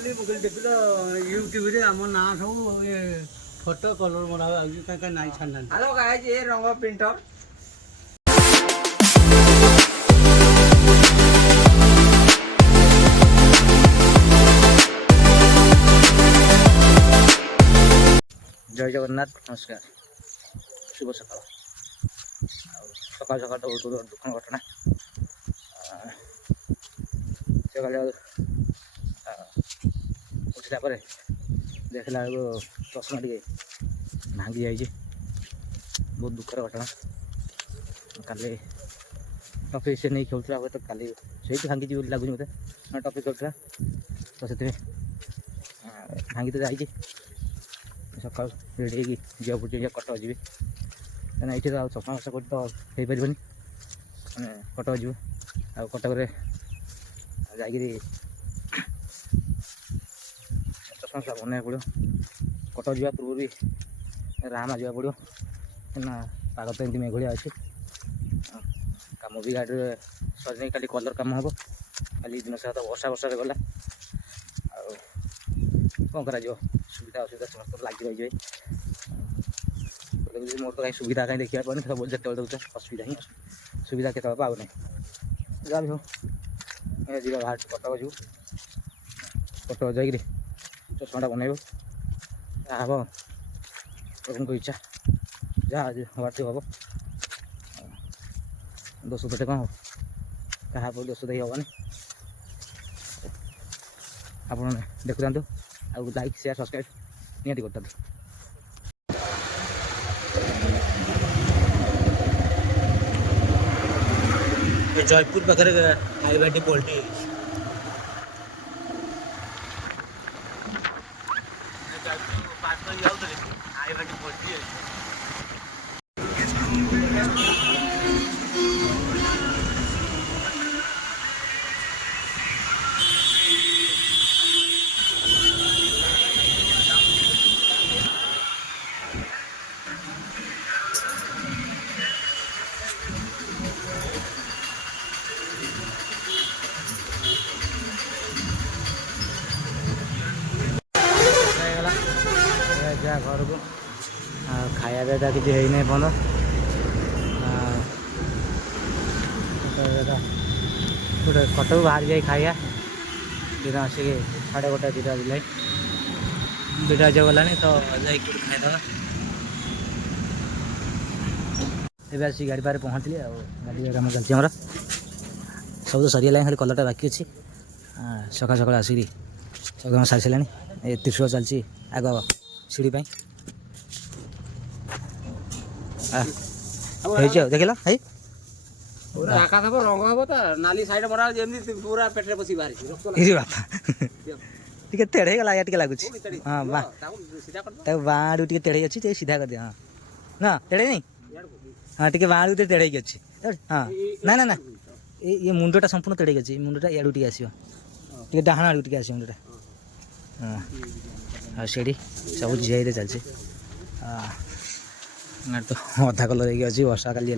ବୋଲି ମୁଁ କହିଲି ଦେଖିଲ ୟୁଟ୍ୟୁବରେ ଆମ ନାଁ ସବୁ ଫଟୋ କଲର ମରା ହେଉଛି କାହିଁ ନାଇଁ ଛାଡ଼ିନାହାନ୍ତି। ହ୍ୟାଲୋ ଗାଇଜ ଏ ରଙ୍ଗ ପ୍ରିଣ୍ଟର जय जगन्नाथ नमस्कार शुभ सकाल सकाल सकाल तो बहुत दुख घटना सकाल उठला पर देखला चषमा टे भांगी जाइए बहुत दुखर घटना काली टफी से नहीं खेलता हे तो काली से भांगी लगुच मत टफी खेलता तो से भांगी तो जाइए सका रेडी जा पड़े कटक जी कहना ये तो चषमा फसा कर तो हो पार मैंने कटक जी आ कटक जा चषमा फसा बनवाक पड़ो कटक जा पूर्व भी रामा जा पड़ो ना पाग तो एमती मेघलिया अच्छे कम भी गाड़ी सर खाली कलर कम हम खाली दिन सारा तो वर्षा वर्षा गला कौन कर सुविधा असुविधा समस्त लग रही है मोर तो कहीं सुविधा कहीं देखा पानी सब जो देखते असुविधा ही सुविधा के पाऊना जहाँ भी हो जी बाहर कटक जी कटक जाकि चषमा बनइब हम प्रभु इच्छा जहाँ हबार थी हम दोष तो कौन हम क्या दोष दे हेनी आप देखु था लाइक शेयर सब्सक्राइब निहाती करता जयपुर पाखे खाइबाटी पोल्ट्री खाइबाटी पोल्ट्री घर को खाया पिया किसी है नहीं पन गोटे कटक बाहर जाए खाया दिन आसिक 1:30 2टा बिल 2टा बजे गला तो जा खाईदे ए आसिक गाड़ी पारे पहुँचली गाड़ी कम चलती आमर सब तो सरीगला खाली कलरटा बाकी अच्छी सका सका आसिक सब काम सारी सारे ये त्रिशूल चलती आग सीढ़ी देखल है रंग हम तो नाली साइड मरा पूरा पेटे बस बाहर बापा टे तेढ़े गला टे लगुच हाँ बाँड़ टे तेढ़े अच्छी सीधा कर दिया हाँ ना तेढ़े नहीं हाँ टे बाँड़ टे तेढ़े अच्छी हाँ ना ना ना ये मुंडटा संपूर्ण तेढ़े अच्छी मुंडटा इाड़ू टे आसो डाण आड़ टे आस मुंडटा हाँ सीढ़ी सब जीआई चलती तो अधा कलर अच्छी वर्षा काली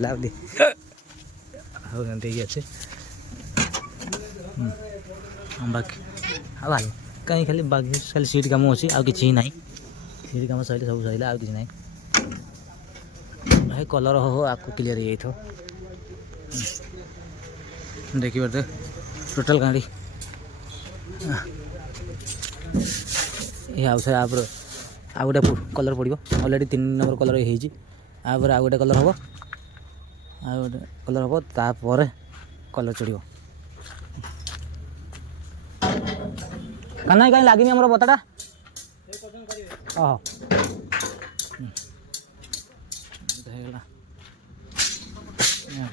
अच्छे बाकी भाई कहीं खाली बाकी खाली सीट कम अच्छी आ कि ना सीट कम सर सब सर आ कि ना भाई कलर हो आपको क्लीयर हो जाइए देखिए तो टोटल गाड़ी ये आउे आप गोटे कलर पड़ो अलरेडी 3 नंबर कलर होपर आ गोटे कलर हम आ गोटे कलर हम तापर कलर चढ़ो कहीं कहीं लगे आम बताटा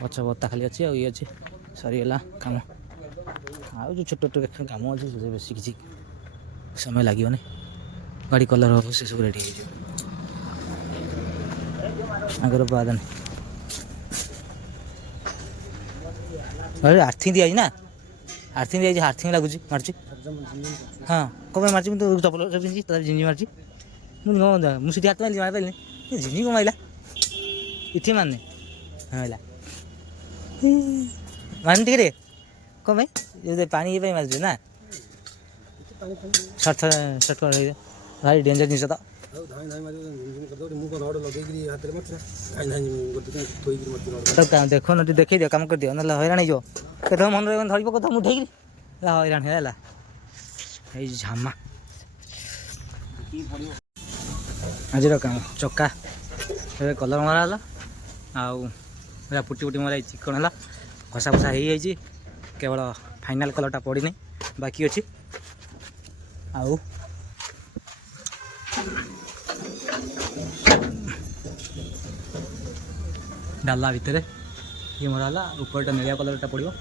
पछ बता खाली अच्छी ये अच्छे सरीगला कम आज जो छोट छोट कम अच्छे बेस किसी समय लगे गाड़ी कलर हम से सब रेडी आगर बाद आर्थिंग दिखाई ना आर्थिंग दिखाई आर्थिंग लगुच मार्च हाँ कम मार्च तो चपल झिंझी मार्च मुझे हाथ मारे मार पारे झिंझी कम आइला इथे मानने हाँ मारने टे कम पानी ये मार्च ना ଷାଠିଏ ଷାଠିଏ ଭାରି ଡେଞ୍ଜର ଜିନିଷ ତ ଦେଖୁନ ଟିକେ ଦେଖେଇ ଦିଅ କାମ କରିଦିଅ ନହେଲେ ହଇରାଣ ହେଇଯିବ କେତେ ମନରେ ଧରିବ କଥା ମୁଁ ଉଠେଇକିରି ହେଲା ହଇରାଣ ହେଲା ଏଇ ଝାମା ଆଜିର କାମ ଚକା ଏବେ କଲର୍ ମରା ହେଲା ଆଉ ପୁରା ପୁଟି ପୁଟି ମରା ଚିକଣ ହେଲା ଘଷା ଫସା ହେଇଯାଇଛି କେବଳ ଫାଇନାଲ୍ କଲର୍ଟା ପଡ଼ିନି ବାକି ଅଛି ଆଉ डाला भितर ये मराला ऊपरटा नीलिया कलरटा पड़ो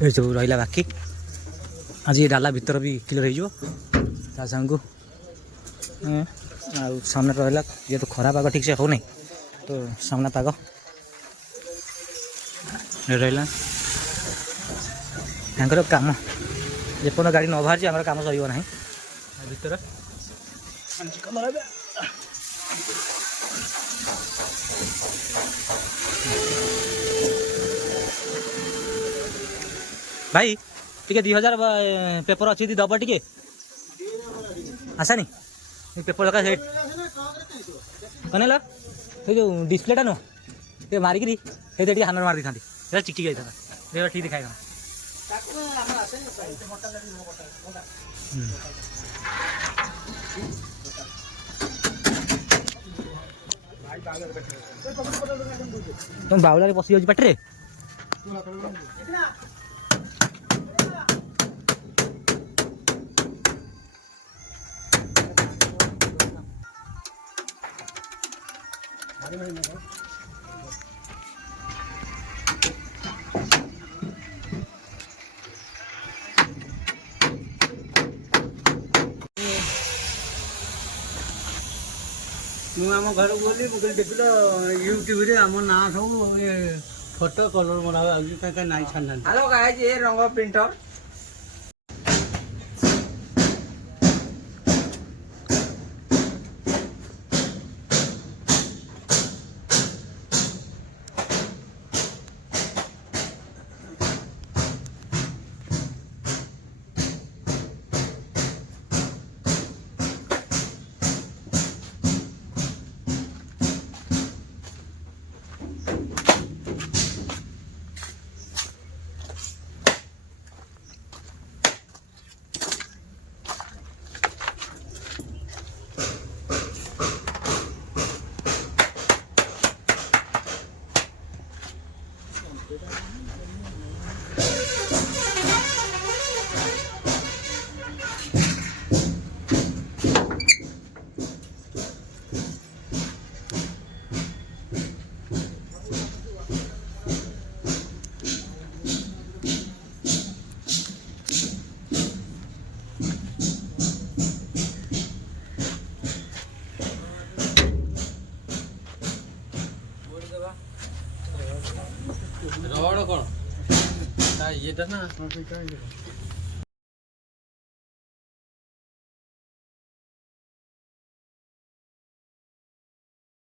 ये सब रहा बाकी आज ये डाला भीतर भी क्लियर हो सांगू सामने रहा ये तो खरा पाग ठीक से हो नहीं तो सामना पाग रहा काम जेपर्यंत गाड़ी न बाहर आम काम सर ना भीतर भाई टी 2000 पेपर अच्छी दब टे आसानी पेपर दरकार कौन जो डिस्प्लेटा नुह ये मारिकी हानर मार दी था चिकटिक जाता ठीक दिखाई तुम बाउला पशि जाऊँ पाटे आम घर को गली मुझे देख यूट्यूब रे आम ना सब ये फोटो कलर मरा कहीं नाई छाना हेलो गाइस ये रंग प्रिंटर रड कौन ये ना